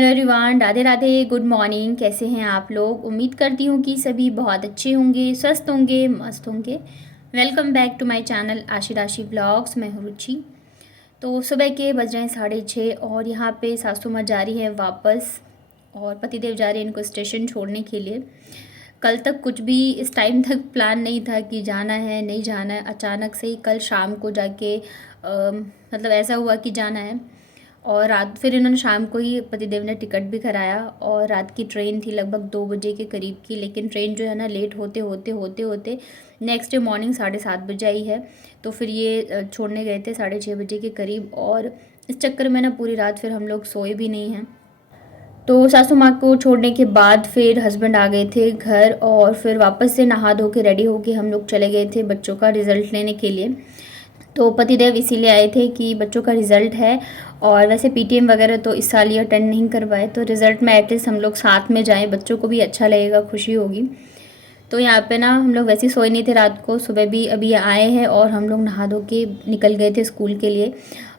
Hello everyone, Radhe Radhe, good morning. कैसे हैं आप लोग? उम्मीद करती हूँ कि सभी बहुत अच्छे होंगे, स्वस्थ होंगे, मस्त होंगे। Welcome back to my channel Ashi Rashi blogs. मैं हूँ रुचि। तो सुबह के बज रहे हैं 6:30 और यहाँ पे सासू माँ जा रही है वापस और पतिदेव जा रहे हैं इनको स्टेशन छोड़ने के लिए। कल तक कुछ भी इस टाइम तक प्लान नहीं था कि जाना है नहीं जाना है। अचानक से ही कल शाम को जाके मतलब ऐसा हुआ कि जाना है। और रात फिर इन्होंने शाम को ही पतिदेव ने टिकट भी कराया और रात की ट्रेन थी लगभग 2 बजे के करीब की। लेकिन ट्रेन जो है ना लेट होते होते होते होते नेक्स्ट डे मॉर्निंग 7:30 बजे आई है। तो फिर ये छोड़ने गए थे 6:30 बजे के करीब और इस चक्कर में ना पूरी रात फिर हम लोग सोए भी नहीं हैं। तो सासू माँ को छोड़ने के बाद फिर हस्बैंड आ गए थे घर और फिर वापस से नहा धो के रेडी होके हम लोग चले गए थे बच्चों का रिज़ल्ट लेने के लिए। तो पतिदेव इसीलिए आए थे कि बच्चों का रिज़ल्ट है और वैसे पीटीएम वगैरह तो इस साल ये अटेंड नहीं करवाए, तो रिज़ल्ट में एटलीस्ट हम लोग साथ में जाएं, बच्चों को भी अच्छा लगेगा, खुशी होगी। तो यहाँ पे ना हम लोग वैसे ही सोए नहीं थे रात को। सुबह भी अभी आए हैं और हम लोग नहा धो के निकल गए थे स्कूल के लिए।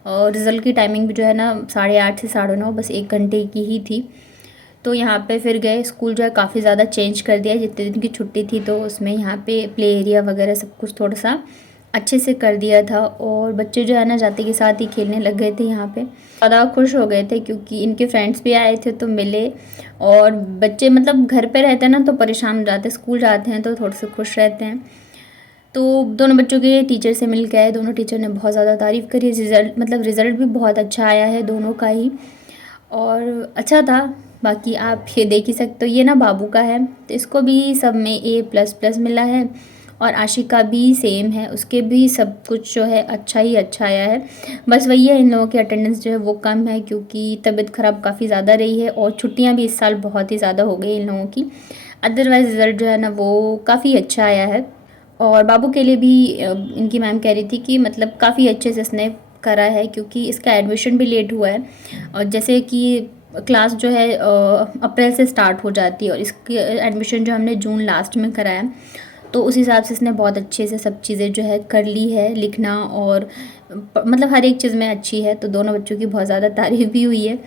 और रिज़ल्ट की टाइमिंग भी जो है ना 8:30 से 9:30, बस 1 घंटे की ही थी। तो यहाँ पे फिर गए। स्कूल जो है काफ़ी ज़्यादा चेंज कर दिया है, जितने दिन की छुट्टी थी तो उसमें यहाँ पे प्ले एरिया वगैरह सब कुछ थोड़ा सा अच्छे से कर दिया था। और बच्चे जो है ना जाते के साथ ही खेलने लग गए थे यहाँ पे। ज़्यादा खुश हो गए थे क्योंकि इनके फ्रेंड्स भी आए थे तो मिले। और बच्चे मतलब घर पे रहते हैं ना तो परेशान हो जाते हैं, स्कूल जाते हैं तो थोड़े से खुश रहते हैं। तो दोनों बच्चों के टीचर से मिल के आए, दोनों टीचर ने बहुत ज़्यादा तारीफ़ करी। रिज़ल्ट भी बहुत अच्छा आया है दोनों का ही और अच्छा था। बाकी आप ये देख ही सकते हो, ये ना बाबू का है तो इसको भी सब में A++ मिला है और आशिका भी सेम है, उसके भी सब कुछ जो है अच्छा ही अच्छा आया है। बस वही है, इन लोगों की अटेंडेंस जो है वो कम है क्योंकि तबीयत ख़राब काफ़ी ज़्यादा रही है और छुट्टियां भी इस साल बहुत ही ज़्यादा हो गई इन लोगों की। अदरवाइज़ रिज़ल्ट जो है ना वो काफ़ी अच्छा आया है। और बाबू के लिए भी इनकी मैम कह रही थी कि मतलब काफ़ी अच्छे से इसने करा है क्योंकि इसका एडमिशन भी लेट हुआ है। और जैसे कि क्लास जो है अप्रैल से स्टार्ट हो जाती है और इसकी एडमिशन जो हमने जून लास्ट में कराया, तो उस हिसाब से इसने बहुत अच्छे से सब चीज़ें जो है कर ली है, लिखना और मतलब हर एक चीज़ में अच्छी है। तो दोनों बच्चों की बहुत ज़्यादा तारीफ़ भी हुई है।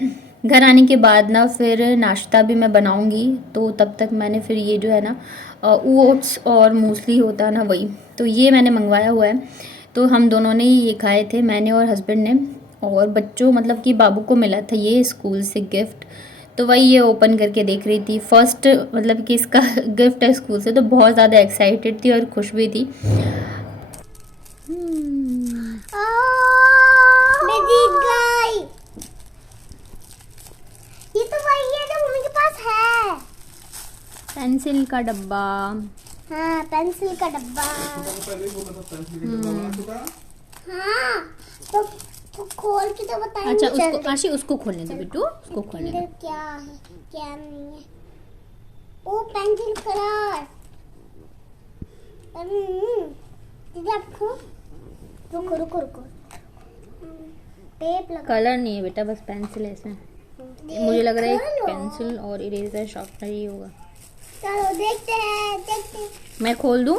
घर आने के बाद ना फिर नाश्ता भी मैं बनाऊंगी, तो तब तक मैंने फिर ये जो है ना ओट्स और मूसली होता है ना वही, तो ये मैंने मंगवाया हुआ है। तो हम दोनों ने ये खाए थे, मैंने और हस्बैंड ने। और बच्चों मतलब कि बाबू को मिला था ये स्कूल से गिफ्ट, तो वही ये ओपन करके देख रही थी। फर्स्ट मतलब कि इसका गिफ्ट है स्कूल से, तो बहुत ज़्यादा एक्साइटेड थी और खुश भी थी। मैं जीत गई। ये तो वही है जो मम्मी के पास है। पेंसिल का डब्बा। हाँ, पेंसिल का डब्बा। हाँ, तो खोल के तो बताएंगे। अच्छा उसको आशी उसको खोलने दे बिट्टू, उसको खोलने दे। क्या है क्या नहीं है। ओ पेंसिल कलर। दीदी आपको रुको रुको रुको। टेप लगा। कलर नहीं है बेटा, बस पेंसिल है इसमें। मुझे लग रहा है पेंसिल और इरेजर शार्पनर ही होगा। चलो देखते हैं। मैं खोल दूँ?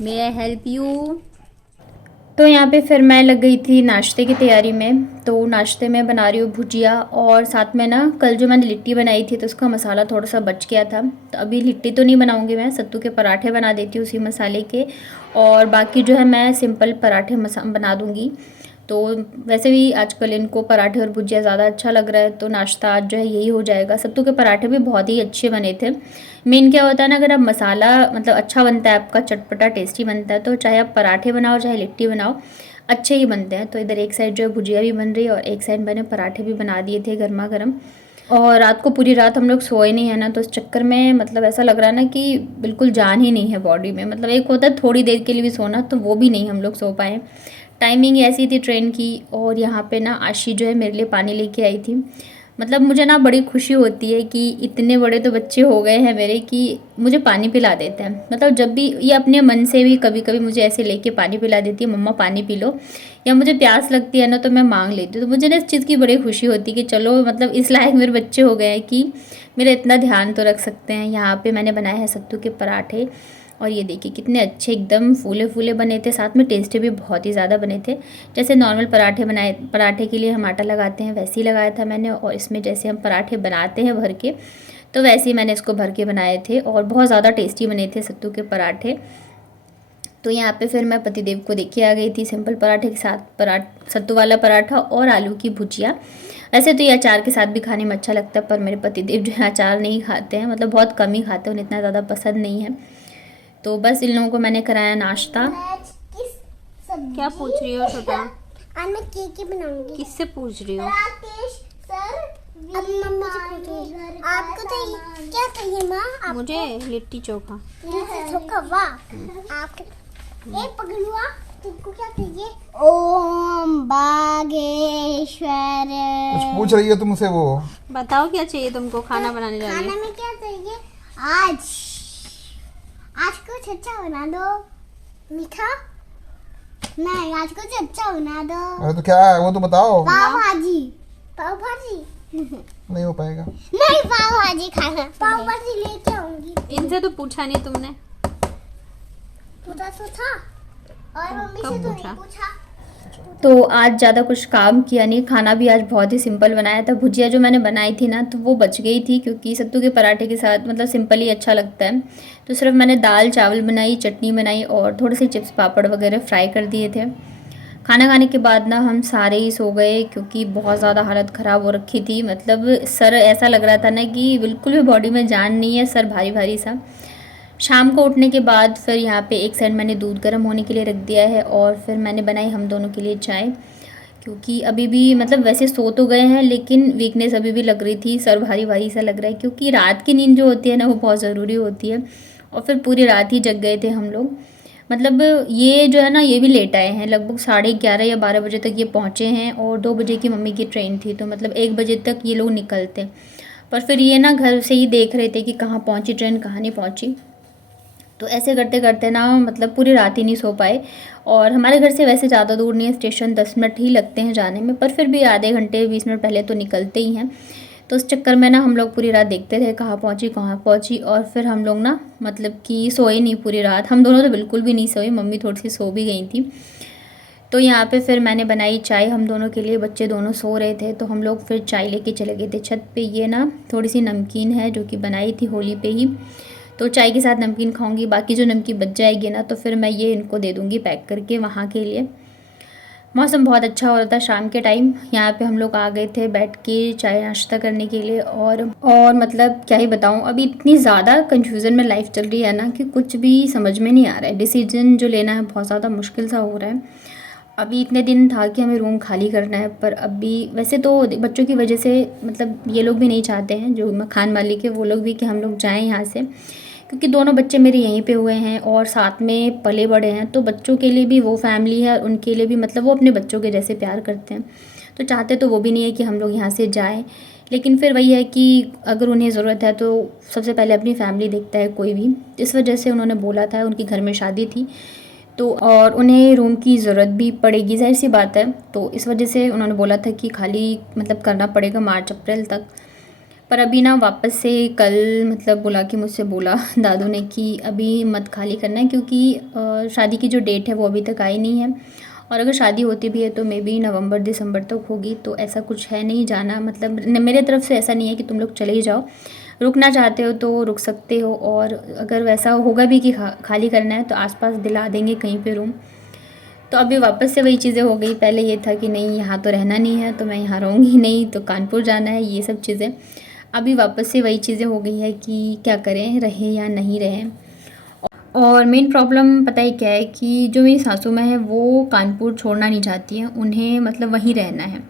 मे आई हेल्प यू? तो यहाँ पे फिर मैं लग गई थी नाश्ते की तैयारी में। तो नाश्ते में बना रही हूँ भुजिया और साथ में ना कल जो मैंने लिट्टी बनाई थी तो उसका मसाला थोड़ा सा बच गया था। तो अभी लिट्टी तो नहीं बनाऊँगी मैं, सत्तू के पराठे बना देती हूँ उसी मसाले के। और बाकी जो है मैं सिंपल पराठे बना दूँगी। तो वैसे भी आजकल इनको पराठे और भुजिया ज़्यादा अच्छा लग रहा है, तो नाश्ता आज जो है यही हो जाएगा। सत्तू के पराठे भी बहुत ही अच्छे बने थे। मेन क्या होता है ना, अगर आप मसाला मतलब अच्छा बनता है आपका, चटपटा टेस्टी बनता है, तो चाहे आप पराठे बनाओ चाहे लिट्टी बनाओ अच्छे ही बनते हैं। तो इधर एक साइड जो है भुजिया भी बन रही है और एक साइड मैंने पराठे भी बना दिए थे गर्मा गर्म। और रात को पूरी रात हम लोग सोए नहीं है ना, तो इस चक्कर में मतलब ऐसा लग रहा है ना कि बिल्कुल जान ही नहीं है बॉडी में। मतलब एक होता है थोड़ी देर के लिए भी सोना, तो वो भी नहीं हम लोग सो पाए। टाइमिंग ऐसी थी ट्रेन की। और यहाँ पे ना आशी जो है मेरे लिए पानी लेके आई थी। मतलब मुझे ना बड़ी खुशी होती है कि इतने बड़े तो बच्चे हो गए हैं मेरे कि मुझे पानी पिला देते हैं। मतलब जब भी ये अपने मन से भी कभी कभी मुझे ऐसे लेके पानी पिला देती है, मम्मा पानी पी लो, या मुझे प्यास लगती है ना तो मैं मांग लेती हूँ। तो मुझे ना इस चीज़ की बड़ी खुशी होती है कि चलो मतलब इस लायक मेरे बच्चे हो गए हैं कि मेरा इतना ध्यान तो रख सकते हैं। यहाँ पे मैंने बनाए हैं सत्तू के पराठे और ये देखिए कितने अच्छे एकदम फूले फूले बने थे, साथ में टेस्टी भी बहुत ही ज़्यादा बने थे। जैसे नॉर्मल पराठे के लिए हम आटा लगाते हैं वैसे ही लगाया था मैंने, और इसमें जैसे हम पराठे बनाते हैं भर के, तो वैसे ही मैंने इसको भर के बनाए थे और बहुत ज़्यादा टेस्टी बने थे सत्तू के पराठे। तो यहाँ पे फिर मैं पतिदेव को देखे आ गई थी सिंपल पराठे के साथ सत्तू वाला पराठा और आलू की भुजिया। वैसे तो ये अचार के साथ भी खाने में अच्छा लगता है, पर मेरे पतिदेव जो है अचार नहीं खाते हैं, मतलब बहुत कम ही खाते हैं, उन्हें इतना ज़्यादा पसंद नहीं है। तो बस इन लोगों को मैंने कराया नाश्ता। क्या पूछ रही हो छोटा? आज मैं केक बनाऊंगी। किससे पूछ रही हो? राकेश सर, अब मम्मी से पूछूंगी। आपको तो क्या चाहिए माँ? मुझे लिट्टी चोखा। आप पगलुआ, तुमको क्या चाहिए? ओम बागेश्वर। कुछ पूछ रही है तुमसे वो? बताओ क्या चाहिए तुमको? खाना बनाने जा रही खाना है। में क्या चाहिए? आज कुछ अच्छा बना दो। मीठा नहीं, आज कुछ अच्छा बना दो। अरे तो क्या है वो तो बताओ। पाव भाजी। पाव भाजी नहीं हो पाएगा। नहीं, पाव भाजी खाना। पाव भाजी लेके आऊंगी। इनसे तो पूछा नहीं तुमने। पूछा तो था, और मम्मी से कब तो पूछा? नहीं पूछा। तो आज ज़्यादा कुछ काम किया नहीं, खाना भी आज बहुत ही सिंपल बनाया था। भुजिया जो मैंने बनाई थी ना, तो वो बच गई थी, क्योंकि सत्तू के पराठे के साथ मतलब सिंपल ही अच्छा लगता है। तो सिर्फ मैंने दाल चावल बनाई, चटनी बनाई और थोड़े से चिप्स पापड़ वगैरह फ्राई कर दिए थे। खाना खाने के बाद ना हम सारे ही सो गए, क्योंकि बहुत ज़्यादा हालत ख़राब हो रखी थी। मतलब सर ऐसा लग रहा था ना कि बिल्कुल भी बॉडी में जान नहीं है, सर भारी भारी सा। शाम को उठने के बाद फिर यहाँ पे एक साइड मैंने दूध गर्म होने के लिए रख दिया है, और फिर मैंने बनाई हम दोनों के लिए चाय, क्योंकि अभी भी मतलब वैसे सो तो गए हैं लेकिन वीकनेस अभी भी लग रही थी, सर भारी भारी सा लग रहा है, क्योंकि रात की नींद जो होती है ना वो बहुत ज़रूरी होती है। और फिर पूरी रात ही जग गए थे हम लोग। मतलब ये जो है ना ये भी लेट आए हैं, लगभग 11:30 या 12 बजे तक ये पहुँचे हैं, और 2 बजे की मम्मी की ट्रेन थी, तो मतलब 1 बजे तक ये लोग निकलते। पर फिर ये ना घर से ही देख रहे थे कि कहाँ पहुँची ट्रेन, कहाँ नहीं पहुँची। तो ऐसे करते करते ना मतलब पूरी रात ही नहीं सो पाए। और हमारे घर से वैसे ज़्यादा दूर नहीं है स्टेशन, 10 मिनट ही लगते हैं जाने में, पर फिर भी आधे घंटे 20 मिनट पहले तो निकलते ही हैं। तो उस चक्कर में ना हम लोग पूरी रात देखते रहे कहाँ पहुँची, और फिर हम लोग ना मतलब कि सोए नहीं पूरी रात। हम दोनों तो बिल्कुल भी नहीं सोए, मम्मी थोड़ी सी सो भी गई थी। तो यहाँ पे फिर मैंने बनाई चाय हम दोनों के लिए, बच्चे दोनों सो रहे थे, तो हम लोग फिर चाय लेके चले गए थे छत पे। ये ना थोड़ी सी नमकीन है जो कि बनाई थी होली पे ही, तो चाय के साथ नमकीन खाऊंगी, बाकी जो नमकीन बच जाएगी ना तो फिर मैं ये इनको दे दूँगी पैक करके वहाँ के लिए। मौसम बहुत अच्छा हो रहा था शाम के टाइम। यहाँ पे हम लोग आ गए थे बैठ के चाय नाश्ता करने के लिए, और मतलब क्या ही बताऊँ, अभी इतनी ज़्यादा कन्फ्यूज़न में लाइफ चल रही है ना कि कुछ भी समझ में नहीं आ रहा है। डिसीजन जो लेना है बहुत ज़्यादा मुश्किल सा हो रहा है। अभी इतने दिन था कि हमें रूम खाली करना है, पर अभी वैसे तो बच्चों की वजह से मतलब ये लोग भी नहीं चाहते हैं, जो मकान मालिक है वो लोग भी, कि हम लोग जाएं यहाँ से, क्योंकि दोनों बच्चे मेरे यहीं पे हुए हैं और साथ में पले बड़े हैं। तो बच्चों के लिए भी वो फैमिली है, उनके लिए भी मतलब वो अपने बच्चों के जैसे प्यार करते हैं, तो चाहते तो वो भी नहीं है कि हम लोग यहाँ से जाएँ। लेकिन फिर वही है कि अगर उन्हें ज़रूरत है तो सबसे पहले अपनी फैमिली देखता है कोई भी। इस वजह से उन्होंने बोला था, उनकी घर में शादी थी तो, और उन्हें रूम की ज़रूरत भी पड़ेगी, जाहिर सी बात है। तो इस वजह से उन्होंने बोला था कि खाली मतलब करना पड़ेगा मार्च अप्रैल तक। पर अभी ना वापस से कल मतलब बुला के मुझसे बोला दादू ने कि अभी मत खाली करना है, क्योंकि शादी की जो डेट है वो अभी तक आई नहीं है, और अगर शादी होती भी है तो मे बी नवंबर दिसंबर तक होगी। तो ऐसा कुछ है नहीं जाना, मतलब मेरे तरफ से ऐसा नहीं है कि तुम लोग चले ही जाओ, रुकना चाहते हो तो रुक सकते हो, और अगर वैसा होगा भी कि खाली करना है तो आसपास दिला देंगे कहीं पे रूम। तो अभी वापस से वही चीज़ें हो गई। पहले ये था कि नहीं यहाँ तो रहना नहीं है, तो मैं यहाँ रहूँगी नहीं, तो कानपुर जाना है, ये सब चीज़ें। अभी वापस से वही चीज़ें हो गई है कि क्या करें, रहें या नहीं रहें। और मेन प्रॉब्लम पता ही क्या है कि जो मेरी सासू माँ है वो कानपुर छोड़ना नहीं चाहती हैं, उन्हें मतलब वहीं रहना है।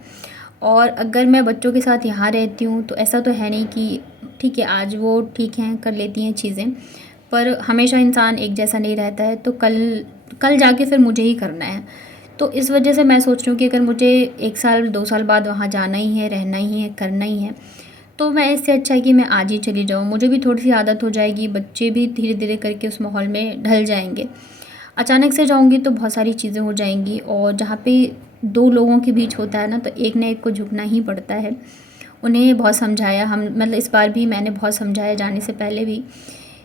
और अगर मैं बच्चों के साथ यहाँ रहती हूँ तो ऐसा तो है नहीं कि ठीक है आज वो ठीक हैं कर लेती हैं चीज़ें, पर हमेशा इंसान एक जैसा नहीं रहता है, तो कल जाके फिर मुझे ही करना है। तो इस वजह से मैं सोच रही हूँ कि अगर मुझे 1 साल 2 साल बाद वहाँ जाना ही है, रहना ही है, करना ही है, तो मैं इससे अच्छा है कि मैं आज ही चली जाऊँ। मुझे भी थोड़ी सी आदत हो जाएगी, बच्चे भी धीरे धीरे करके उस माहौल में ढल जाएंगे। अचानक से जाऊँगी तो बहुत सारी चीज़ें हो जाएंगी, और जहाँ पे 2 लोगों के बीच होता है ना तो एक न एक को झुकना ही पड़ता है। उन्हें बहुत समझाया हम, मतलब इस बार भी मैंने बहुत समझाया जाने से पहले भी,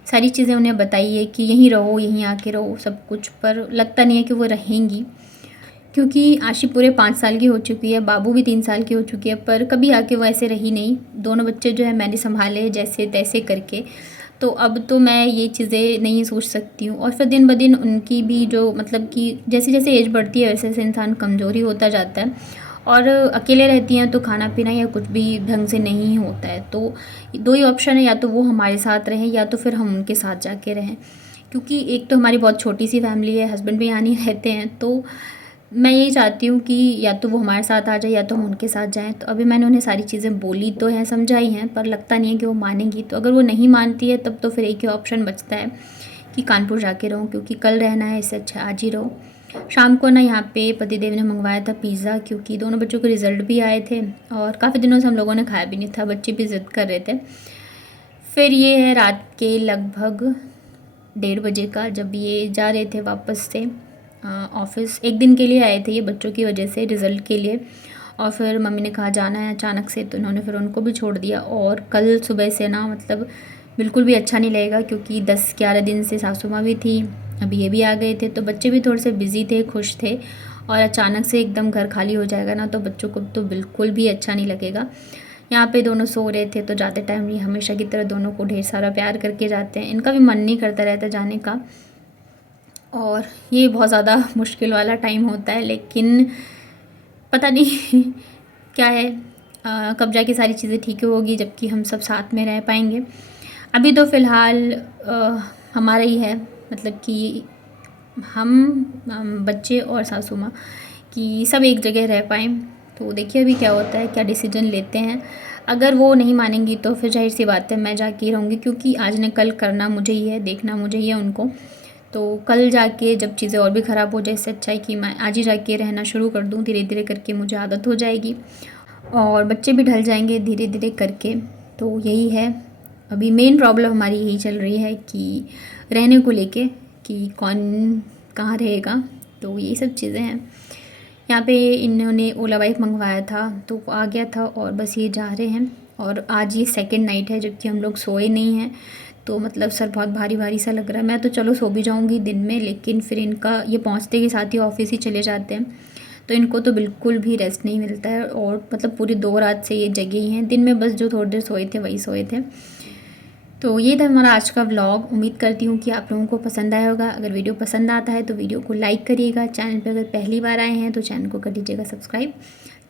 सारी चीज़ें उन्हें बताई है कि यहीं रहो, यहीं आके रहो सब कुछ, पर लगता नहीं है कि वो रहेंगी, क्योंकि आशी पूरे 5 साल की हो चुकी है, बाबू भी 3 साल की हो चुकी है, पर कभी आके वो ऐसे रही नहीं। दोनों बच्चे जो है मैंने संभाले जैसे तैसे करके। तो अब तो मैं ये चीज़ें नहीं सोच सकती हूँ। और फिर दिन ब दिन उनकी भी जो मतलब कि जैसे जैसे एज बढ़ती है वैसे वैसे इंसान कमज़ोरी होता जाता है, और अकेले रहती हैं तो खाना पीना या कुछ भी ढंग से नहीं होता है। तो 2 ही ऑप्शन है, या तो वो हमारे साथ रहें या तो फिर हम उनके साथ जाके रहें, क्योंकि एक तो हमारी बहुत छोटी सी फैमिली है, हस्बैंड भी यहाँ नहीं रहते हैं। तो मैं यही चाहती हूँ कि या तो वो हमारे साथ आ जाए या तो हम उनके साथ जाएं। तो अभी मैंने उन्हें सारी चीज़ें बोली तो हैं, समझाई हैं, पर लगता नहीं है कि वो मानेंगी। तो अगर वो नहीं मानती है तब तो फिर एक ही ऑप्शन बचता है कि कानपुर जाके रहूँ, क्योंकि कल रहना है, इससे अच्छा आज ही रहो। शाम को ना यहाँ पे पतिदेव ने मंगवाया था पिज़्ज़ा, क्योंकि दोनों बच्चों के रिज़ल्ट भी आए थे और काफ़ी दिनों से हम लोगों ने खाया भी नहीं था, बच्चे भी ज़िद कर रहे थे। फिर ये है रात के लगभग 1:30 बजे का, जब ये जा रहे थे वापस से ऑफिस। एक दिन के लिए आए थे ये बच्चों की वजह से, रिज़ल्ट के लिए, और फिर मम्मी ने कहा जाना है अचानक से, तो उन्होंने फिर उनको भी छोड़ दिया। और कल सुबह से ना मतलब बिल्कुल भी अच्छा नहीं लगेगा, क्योंकि 10-11 दिन से सासू माँ भी थी, अभी ये भी आ गए थे, तो बच्चे भी थोड़े से बिज़ी थे, खुश थे। और अचानक से एकदम घर खाली हो जाएगा ना, तो बच्चों को तो बिल्कुल भी अच्छा नहीं लगेगा। यहाँ पे दोनों सो रहे थे, तो जाते टाइम ये हमेशा की तरह दोनों को ढेर सारा प्यार करके जाते हैं। इनका भी मन नहीं करता रहता जाने का, और ये बहुत ज़्यादा मुश्किल वाला टाइम होता है, लेकिन पता नहीं क्या है, कब जाके सारी चीज़ें ठीक होगी, जबकि हम सब साथ में रह पाएंगे। अभी तो फ़िलहाल हमारा ही है, मतलब कि हम बच्चे और सासू माँ कि सब एक जगह रह पाएँ। तो देखिए अभी क्या होता है, क्या डिसीजन लेते हैं। अगर वो नहीं मानेंगी तो फिर जाहिर सी बात है मैं जाके ही रहूँगी, क्योंकि आज न कल करना मुझे ही है, देखना मुझे ही है उनको। तो कल जाके जब चीज़ें और भी ख़राब हो जाए, इससे अच्छा है कि मैं आज ही जाके रहना शुरू कर दूँ। धीरे धीरे करके मुझे आदत हो जाएगी और बच्चे भी ढल जाएंगे धीरे धीरे करके। तो यही है, अभी मेन प्रॉब्लम हमारी यही चल रही है कि रहने को लेके, कि कौन कहाँ रहेगा। तो यही सब चीज़ें हैं। यहाँ पे इन्होंने ओला बाइक मंगवाया था, तो वो आ गया था और बस ये जा रहे हैं। और आज ये सेकंड नाइट है, जबकि हम लोग सोए नहीं हैं, तो मतलब सर बहुत भारी भारी सा लग रहा है। मैं तो चलो सो भी जाऊँगी दिन में, लेकिन फिर इनका ये पहुँचते के साथ ही ऑफिस ही चले जाते हैं, तो इनको तो बिल्कुल भी रेस्ट नहीं मिलता है। और मतलब पूरी 2 रात से ये जगे ही हैं, दिन में बस जो थोड़ी देर सोए थे वही सोए थे। तो ये था हमारा आज का व्लॉग। उम्मीद करती हूँ कि आप लोगों को पसंद आया होगा। अगर वीडियो पसंद आता है तो वीडियो को लाइक करिएगा। चैनल पर अगर पहली बार आए हैं तो चैनल को कर दीजिएगा सब्सक्राइब।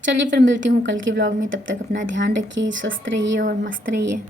चलिए फिर मिलती हूँ कल के व्लॉग में, तब तक अपना ध्यान रखिए, स्वस्थ रहिए और मस्त रहिए।